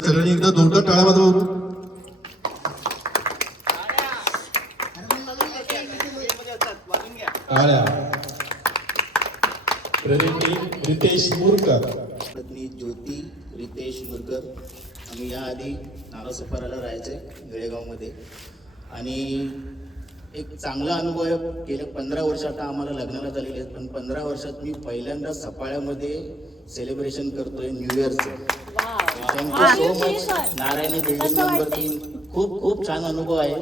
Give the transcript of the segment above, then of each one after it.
सगळ्यांनी एकदा जोरदार टाळ्या वाजवा. टाळ्या. प्रणिती रितेश मुरकर, पत्नी ज्योती रितेश मुरकर. आम्ही याआधी नागासोपाराला राहायचे बेळगावमध्ये आणि एक चांगला अनुभव आहे. गेल्या 15 वर्ष आता आम्हाला लग्नाला झालेले आहेत, पण 15 वर्षात मी पहिल्यांदा सफाळ्यामध्ये सेलिब्रेशन करतोय न्यू इयरचं. Thank you so much Narayani building number 3. खूप खूप छान अनुभव आहे.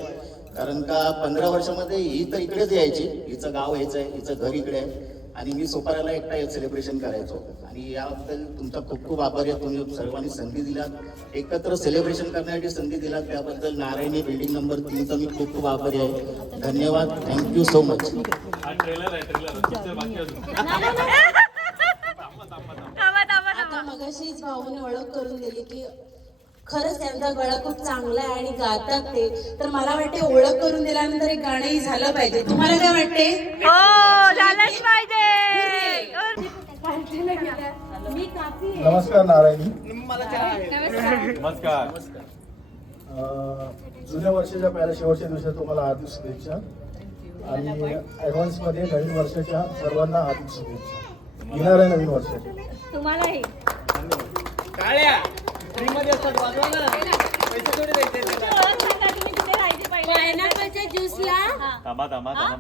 कारण का 15 वर्षामध्ये ही तर इकडेच यायची, हिचं गाव यायचं आहे, हिचं घर इकडे आहे आणि मी सोपाऱ्याला एकटा सेलिब्रेशन करायचो. आणि याबद्दल तुमचा खूप खूप आभारी आहे. तुम्ही सर्वांनी संधी दिलात, एकत्र सेलिब्रेशन करण्यासाठी संधी दिलात, त्याबद्दल नारायणी बिल्डिंग नंबर 3चा मी खूप खूप आभारी आहे. धन्यवाद. Thank you so much. आता मगाशीच भाऊने ओळख करून दिली की खरंच त्यांचा गळा खूप चांगला आहे आणि गातात ते. तर मला वाटते ओळख करून दिल्यानंतर एक गाणंही झालं पाहिजे. तुम्हाला काय वाटते? हो, झालंच पाहिजे. नमस्कार नारायणी. नमस्कार. जुन्या वर्षाच्या पहिल्या शेवटच्या दिवसात तुम्हाला हार्दिक शुभेच्छा आणि ऍडव्हान्स मध्ये नवीन वर्षाच्या सर्वांना हार्दिक शुभेच्छा. येणार आहे नवीन वर्षाच्या. तुम्हालाही पायनॅपलच्या ज्यूसला थांबा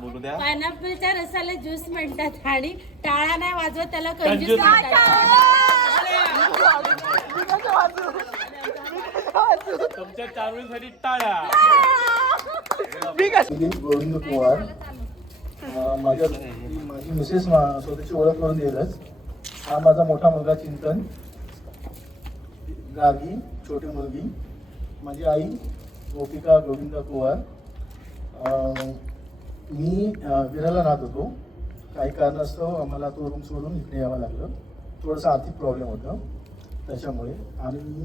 बोलू द्या. पायनॅपलच्या रसाला ज्यूस म्हणतात आणि टाळा नाही वाजवत त्याला कंजूस तुमच्या चारोळीसाठी टाळ्या. गोविंद कुमार. माझी मिसेस स्वतःची ओळख करून दिलंच. हा माझा मोठा मुलगा चिंतन, गागी छोटी मुलगी, माझी आई गोपिका गोविंद कुमार. मी विराला राहत होतो. काही कारणास्तव आम्हाला तो रूम सोडून इकडे यावं लागलं. थोडंसं आर्थिक प्रॉब्लेम होतं त्याच्यामुळे. आणि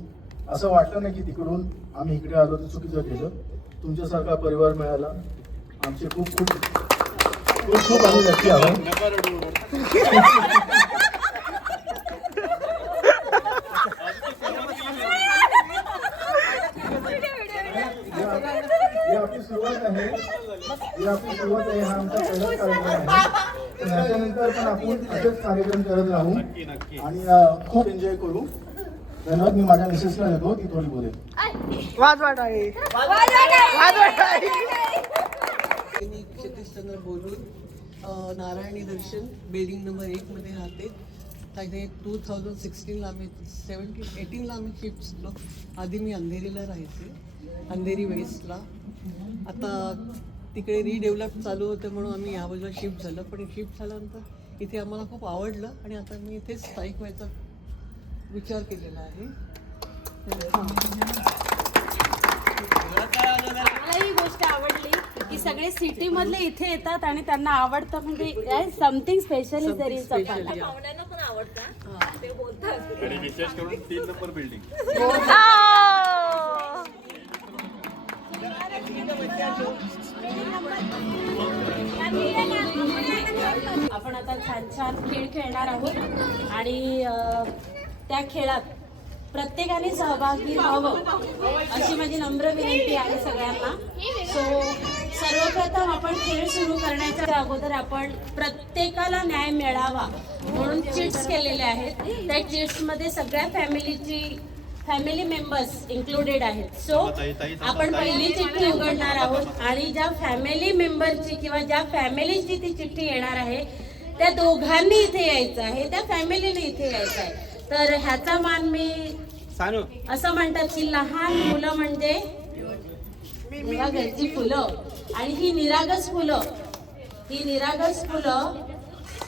असं वाटलं नाही की तिकडून आम्ही इकडे आलो तर चुकीचं केलं. तुमच्यासारखा परिवार मिळाला. आमचे खूप खूप खूप खूप आम्ही नक्की आहोत. आपली सुरुवात आहे. हा आमचा पहिलाच कार्यक्रम आहे. त्याच्यानंतर पण आपण असेच कार्यक्रम करत राहू आणि खूप एन्जॉय करू. धन्यवाद. मी माझ्या मिसेसला देतो, ती थोडी बोलेल. क्षितिशचंद्र बोलून नारायणी दर्शन बिल्डिंग नंबर 1 मध्ये राहते. तिथे 2016ला आम्ही 18ला आम्ही शिफ्ट झालो. आधी मी अंधेरीला राहायचे, अंधेरी वेस्टला. आता तिकडे रिडेव्हलप चालू होतं म्हणून आम्ही ह्या बाजूला शिफ्ट झालं. पण शिफ्ट झाल्यानंतर इथे आम्हाला खूप आवडलं आणि आता मी इथेच स्थायिक व्हायचा विचार केलेला आहे. मला ही गोष्ट आवडली की सगळे सिटी मधले इथे येतात आणि त्यांना आवडतं. म्हणजे something special is there in Safala. पाहुण्यांना पण आवडतं ते बोलतात. आणि विशेष करून 3 नंबर बिल्डिंग. आपण आता छान छान खेळ खेळणार आहोत आणि त्या खेळात प्रत्येकाने सहभागी व्हावं अशी माझी नम्र विनंती आहे सगळ्यांना. सो सर्वप्रथम आपण खेळ सुरू करण्याच्या अगोदर आपण प्रत्येकाला न्याय मिळावा म्हणून चिट्स केलेले आहेत. त्या चिट्समध्ये सगळ्या फॅमिली मेंबर्स इन्क्लुडेड आहेत. सो आपण पहिली चिठ्ठी उघडणार आहोत आणि ज्या फॅमिली मेंबरची किंवा ज्या फॅमिलीची ती चिठ्ठी येणार आहे त्या दोघांनी इथे यायचं आहे, त्या फॅमिलीने इथे यायचं आहे. तर ह्याचा मान मी असं म्हणतात की लहान मुलं म्हणजे घरची फुलं आणि ही निरागस फुलं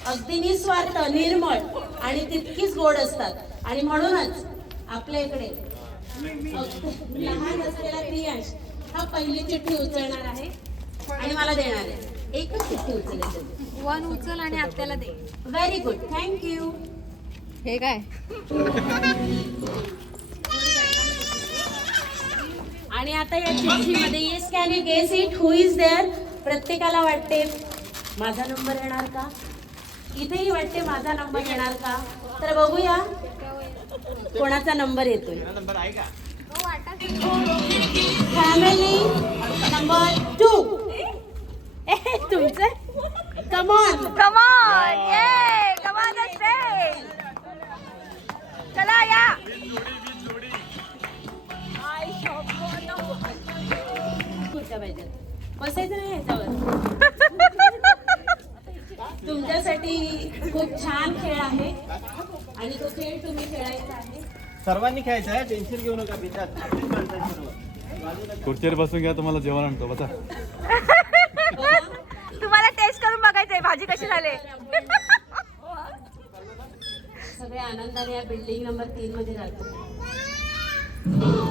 अगदी निस्वार्थ, निर्मळ आणि तितकीच गोड असतात. आणि म्हणूनच आपल्या इकडे लहान असलेला प्रियांश हा पहिली चिठ्ठी उचलणार आहे आणि मला देणार आहे. एकच चिठ्ठी उचलायची. 1 उचल आणि आत्याला दे. Very good, thank you. हे काय आणि आता या चिठ्ठीमध्ये yes can you guess it who is there. प्रत्येकाला वाटते माझा नंबर येणार का, इथेही वाटते माझा नंबर येणार का. तर बघूया कोणाचा नंबर येतोय. Family number 2. तुमचं कमॉन कमॉन ये कमॉन चला या. खुर्च्या पाहिजेत. बसायचं नाही ह्याच्यावर. तुमच्यासाठी खूप छान खेळ आहे आणि तो खेळ तुम्ही खेळायचा आहे. सर्वांनी खेळायचं आहे, टेन्शन घेऊ नका बिंदास. खुर्चीवर बसून घ्या, तुम्हाला जेवण आणतो बसा. तुम्हाला टेस्ट करून बघायचंय भाजी कशी झाली. सगळे आनंदाने या बिल्डिंग नंबर 3 मध्ये जातो.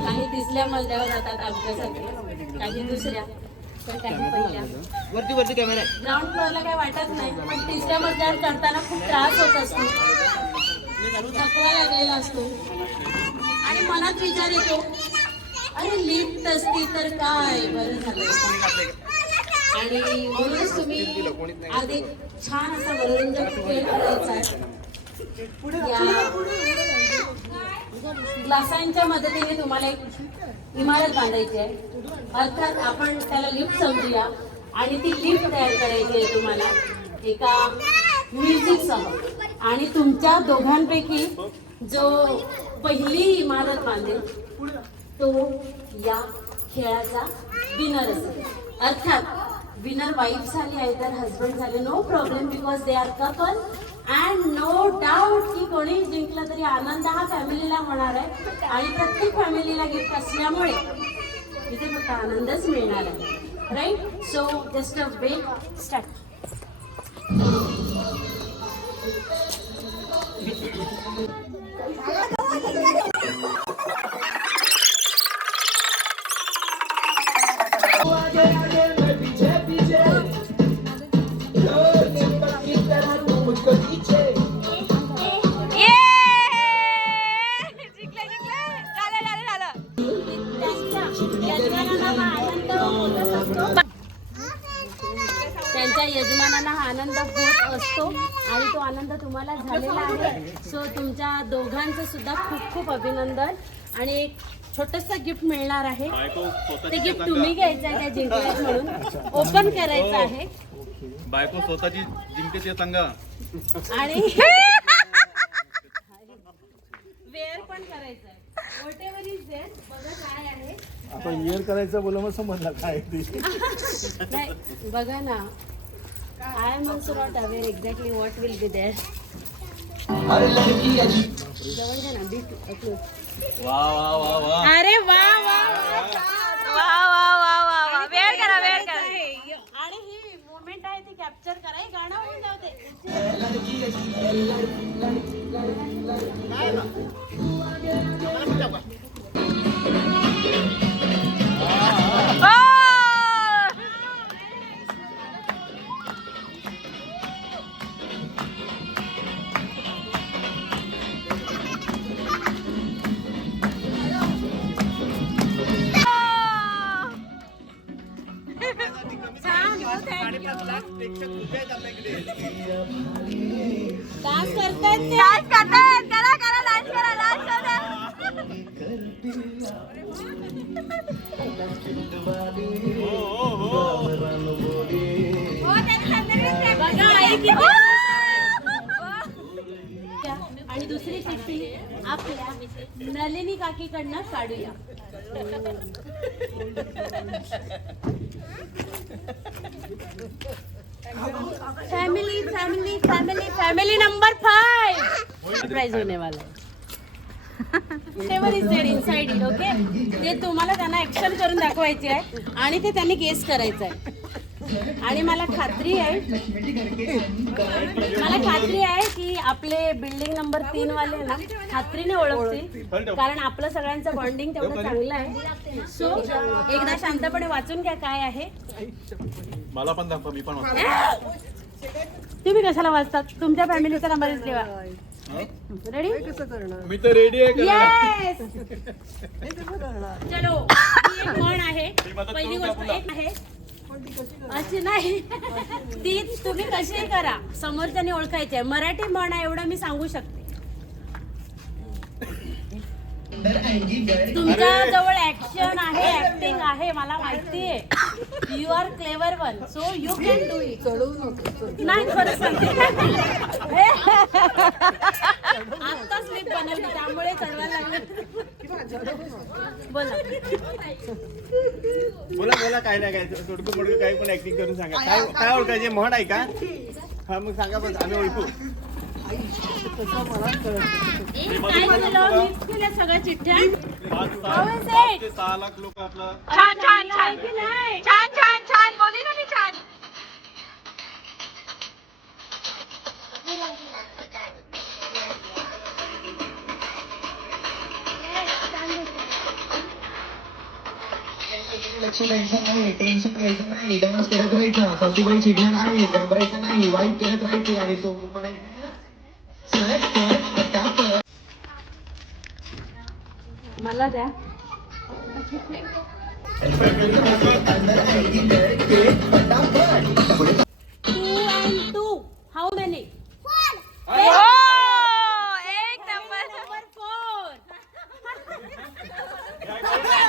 काही तिसऱ्या मजल्यावर जातात आमच्यासारखे, काही दुसऱ्या, तर काही पहिल्या. वरती कॅमेरा आहे. ग्राउंड फ्लोअरला काही वाटत नाही, पण तिसऱ्या मजल्यावर चढताना खूप त्रास होत असतो, थकवा लागलेला असतो आणि मनात विचार येतो, अरे लिफ्ट असती तर काय बरं झालं. आणि म्हणूनच तुम्ही आज एक छान असा मनोरंजक खेळ करायचा आहे. या ग्लासांच्या मदतीने तुम्हाला एक इमारत बांधायची आहे. अर्थात आपण त्याला लिफ्ट समजूया आणि ती लिफ्ट तयार करायची आहे तुम्हाला एका म्युझिकसह. आणि तुमच्या दोघांपैकी जो पहिली इमारत बांधेल तो या खेळाचा विनर असेल. अर्थात विनर वाईफ झाली आहे तर हजबंड झाले, no problem, because they are couple. And no doubt की कोणी जिंकलं तरी आनंद हा फॅमिलीला होणार आहे आणि प्रत्येक फॅमिलीला गिफ्ट असल्यामुळे इथे फक्त आनंदच मिळणार आहे. Right. So just a wait start. त्यांच्या यजमानांना हा आनंद होत असतो आणि तो आनंद तुम्हाला झालेला आहे. सो तुमच्या दोघांचं सुद्धा खूप खूप अभिनंदन. आणि एक छोटंसं गिफ्ट मिळणार आहे. ते गिफ्ट तुम्ही घ्यायचं आहे, त्या जिंकल्यात म्हणून ओपन करायचं आहे. बायको स्वतःची जिंकते ते सांगा. आणि वेअर पण करायचं आहे. Whatever is there. बघा काय आहे. आपण इयर करायचं बोला मग समजला काय ते. नाही बघा ना, I am also not aware exactly what will be there. जवळ घ्या ना. वा वा वा वा. अरे वा वा वा वा वा वा वा. वेळ करा वेळ करा. आणि ही मोमेंट आहे ती कॅप्चर करा. हे गाणं होऊन जाऊ दे. डान्स करतायत ते. डान्स करतायत. करा करा डान्स करा डान्स करा. बघा आई किती. आणि दुसरी चिठ्ठी आपल्या नलिनी काकीकडनं काढूया. Family family family family number 5 surprise होने वाला है. Is there inside it. Okay. ते तुम्हाला त्यांना ऍक्शन करून दाखवायचे आहे आणि ते त्यांनी गेस करायचं आहे. आणि मला खात्री आहे की आपले बिल्डिंग नंबर 3 वाले ना खात्रीने ओळखतील, कारण आपलं सगळ्यांचं बॉन्डिंग तेवढं चांगलं आहे. सो एकदा शांतपणे वाचून घ्या काय आहे. मला पण दाखवा, मी पण वाचतो. तुम्ही कशाला वाचतात? तुमच्या फॅमिलीचा नंबर लिहा. रेडी? कसं करणार? मी तर रेडी आहे करायला. येस. चलो. ही एक म्हण आहे. पहिली गोष्ट एक आहे अशी नाही. ती तुम्ही कशी करा समोरच्याने ओळखायची आहे. मराठी म्हण आहे एवढं मी सांगू शकते. तुमच्या जवळ ऍक्शन आहे, ऍक्टिंग आहे, मला माहिती आहे. You are clever one, so you can do it. नाही खरं सांगते, आता स्लिप बनवली त्यामुळे चढवायला लागले. बोला. बोला काय नाही काय तोडकं मोडकं काही पण ऍक्टिंग करून सांगा. काय ओळखायचे म्हण आहे का? हा मग सांगा बस आम्ही ओळखू. काय केलं? मिक्स केल्या सगळ्या चिठ्ठ्या. 5 ते 6 लाख लोक आपला छान छान छान छान छान छान बोली ना मी छान. लक्ष द्यायचं नाही, टेन्शन घ्यायचं नाही, डान्स करत राहायचा, सासूबाई चिडल्या नाही, घाबरायचं नाही, वाईट करत राहायचे आणि तो मला द्या. 2 and 2 how many? एक नंबर. Number 4.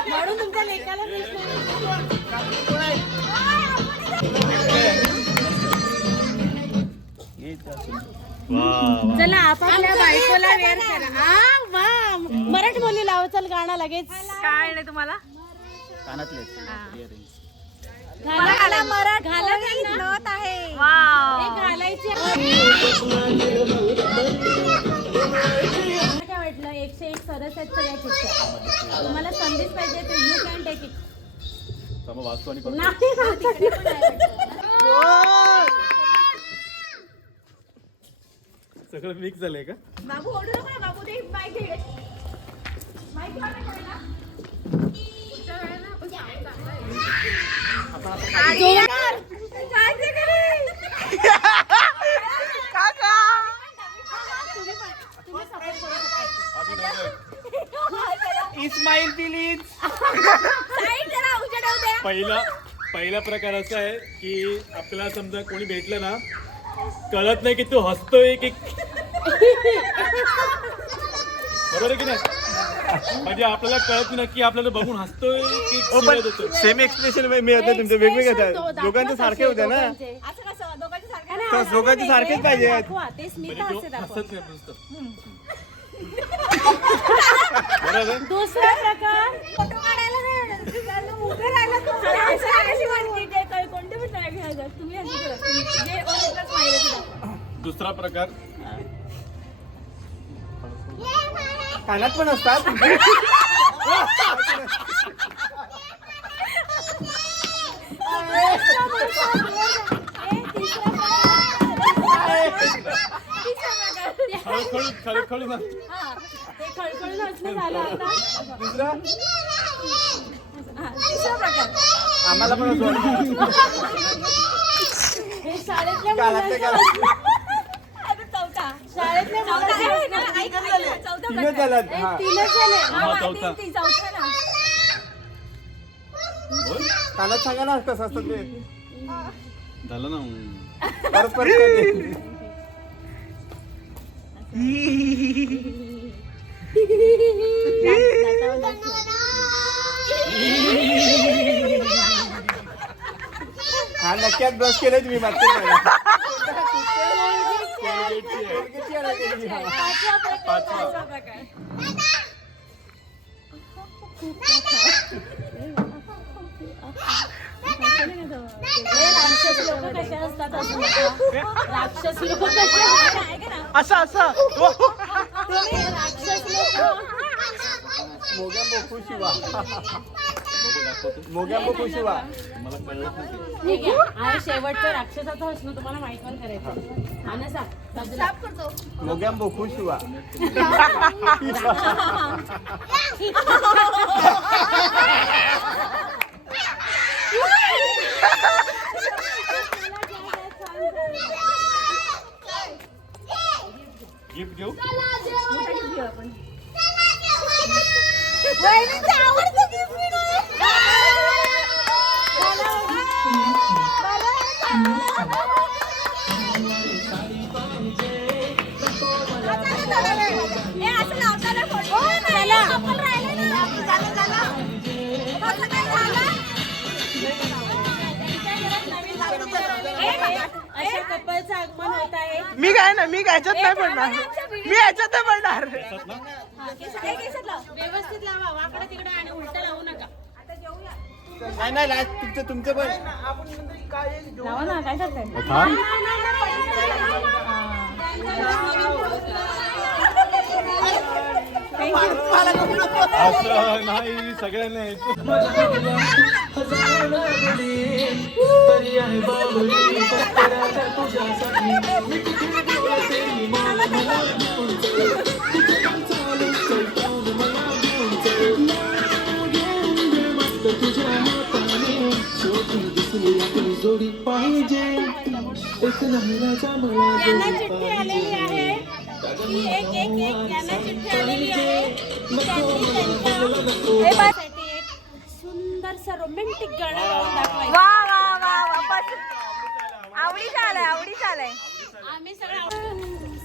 म्हणून तुमच्या लेकाला मिस चला आपापल्या बायकोला वेअर करा. हा वा मराठी बोली लाव. चल गाणं लगेच. काय नाही तुम्हाला कानातले घाला मराठ नथ आहे. घालायची. काय वाटलं 101 सरस आहेत सगळ्या चिठ्ठ्या. तुम्हाला संदेश पाहिजे तर यू कॅन टेक इट. मग वाचतो आणि करतो. नाही सगळं मिक्स झालंय का? बाबू ओढू नको ना. बाबू ते माईक घे. माईक ना. इस्माईल प्लीज. पहिला प्रकार असा आहे की आपल्याला समजा कोणी भेटलं ना कळत नाही की तू हसतोय की बरोबर आहे की नाही. म्हणजे आपल्याला कळत नाही की आपल्याला बघून हसतोय की शिव्या देतोय. सेम एक्सप्रेशन मिळत तुमचे वेगवेगळे आहेत. दोघांचे सारखे होते ना. दोघांचे सारखेच पाहिजे. ते स्मित म्हणजे हास्य जो दाखवा. हसत नाही नुसतं. बरोबर. दुसरा प्रकार फोटो काढायला नाही उभे राहिला कोणते पण ट्राय घ्यायचा तुम्ही जे ओरिजिनल पाहिजे ते दाखवा. दुसरा प्रकार कानात पण असतात. खळखळून ते खळखळून हसणं झालं आता. दुसरा तिसरा प्रकार आम्हाला पण असं हे शाळेतल्या कानातले मुलांचं. आता चौथा शाळेतल्या मुलांचं. चौथा तीनच प्रकार. झाल्यात. हे हा. तीनच झाले. हा, चौथा. चौथा ना. कानात सांगा ना कसं असतं ते. झालं ना. परत परत हा नक्की ब्रश केलंय तुम्ही मागच्या पाचवा प्रकार. राक्षस लोक कसे असतात असं म्हटलं. राक्षस लोक कसे असतात असं असं राक्षस लोक मोग्यांबो शिवा मोग्यांबो शिवा. मला कळत नाही. ठीक आहे. आणि शेवटचं राक्षसाचं हसणं तुम्हाला माहित पण करायचं. आणि साफ करतो. मोग्यांबो शिवा. गिफ्ट घेऊ. आपण चला कपलचं आगमन होत आहे. मी काय ना मी ह्याच्यात नाही पडणार, मी ह्याच्यात नाही पडणार. हा, केसात लाव. व्यवस्थित लावा, वाकडं तिकडं आणि उलट लावू नका. नाही नाही लास्ट तुमचं पण लावा ना, काय करताय? असं नाही सगळ्यांना यांना चिठ्ठी आलेली आहे की एक यांना चिठ्ठी आलेली आहे की त्यांनी त्यांच्या साठी एक सुंदरसं रोमॅन्टिक गाणं गाऊन दाखवायचं. वा वा वा वा बस. आवडीचं आलंय, आवडीचं आलंय. आम्ही सगळं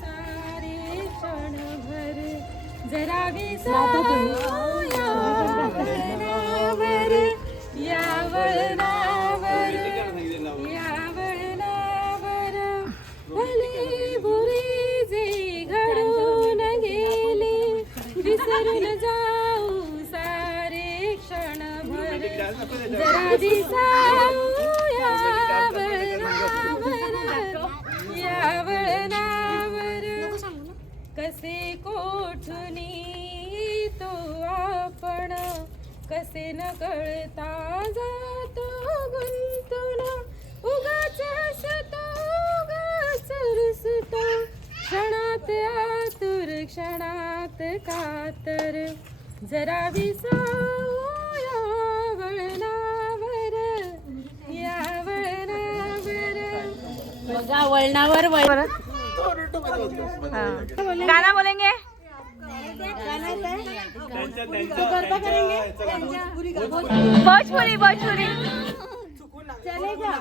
सारे क्षणभर जरा विसावयावर यावळणावर भले बुरी जे घडून गेले विसरून जाऊ सारे क्षणभर जरा विसावयावर कसे कोठुनी तो आपण कसे न कळता जातो गुंतून उगाच हसतो उगाच रुसतो क्षणात आतुर क्षणात कातर जरा विसावया वळणावर या वळणावर बघा वळणावर गाना बोलेंगे. भोजपुरी भोजपुरी चलेगा.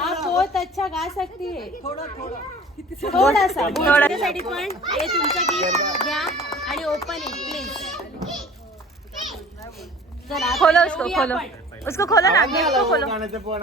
आप बहुत अच्छा गा सकती है. थोड़ा सा साठी पण हे तुमचं गीत घ्या आणि ओपनिंग प्लीज. खोलो उसको, खोलो उसको, खोलो ना गिफ्ट को खोलो. गाण्याचं पण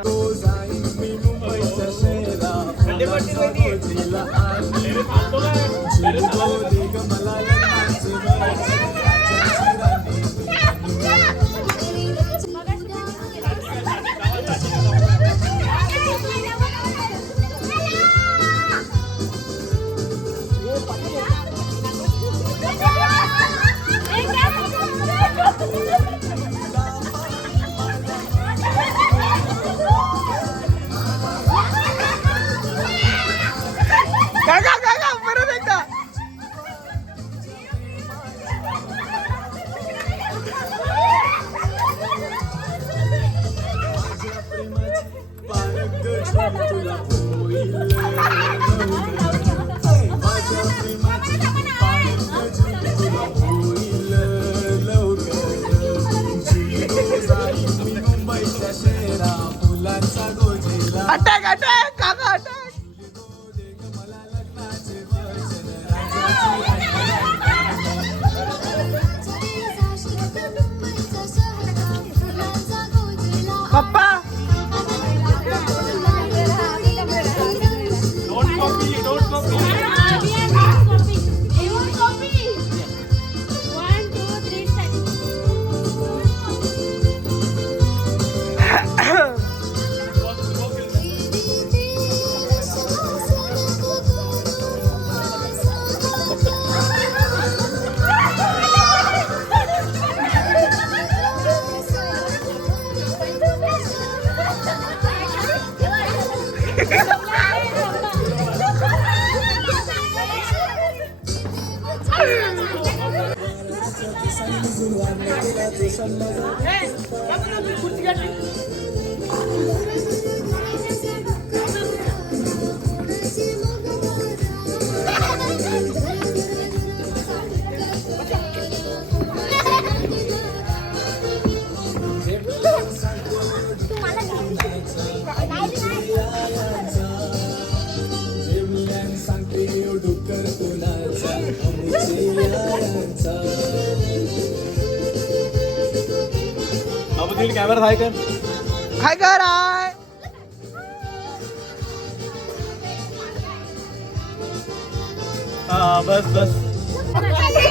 परत एकदा. अटॅक अटॅक काका अटॅक. पप्पा कॅमेरा हाय कर. हाय कर हाय. हा बस बस.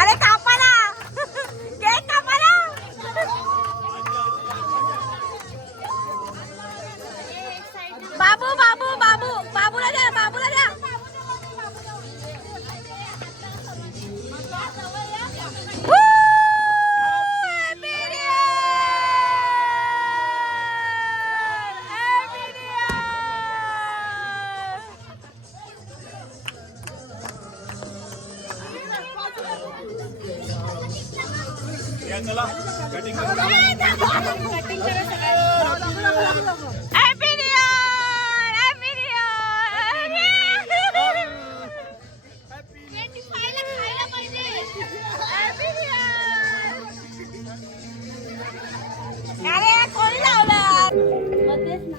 अरे कापाला केक कापाला बाबू बाबू बाबू बाबूला द्या बाबूला द्या Woo! Happy New Year! Happy New Year! या चला कटिंग करू. Happy New Year! Happy New Year! 25 ला खायला पाहिजे. Happy New Year! अरे कोणी लावलं मध्येच ना.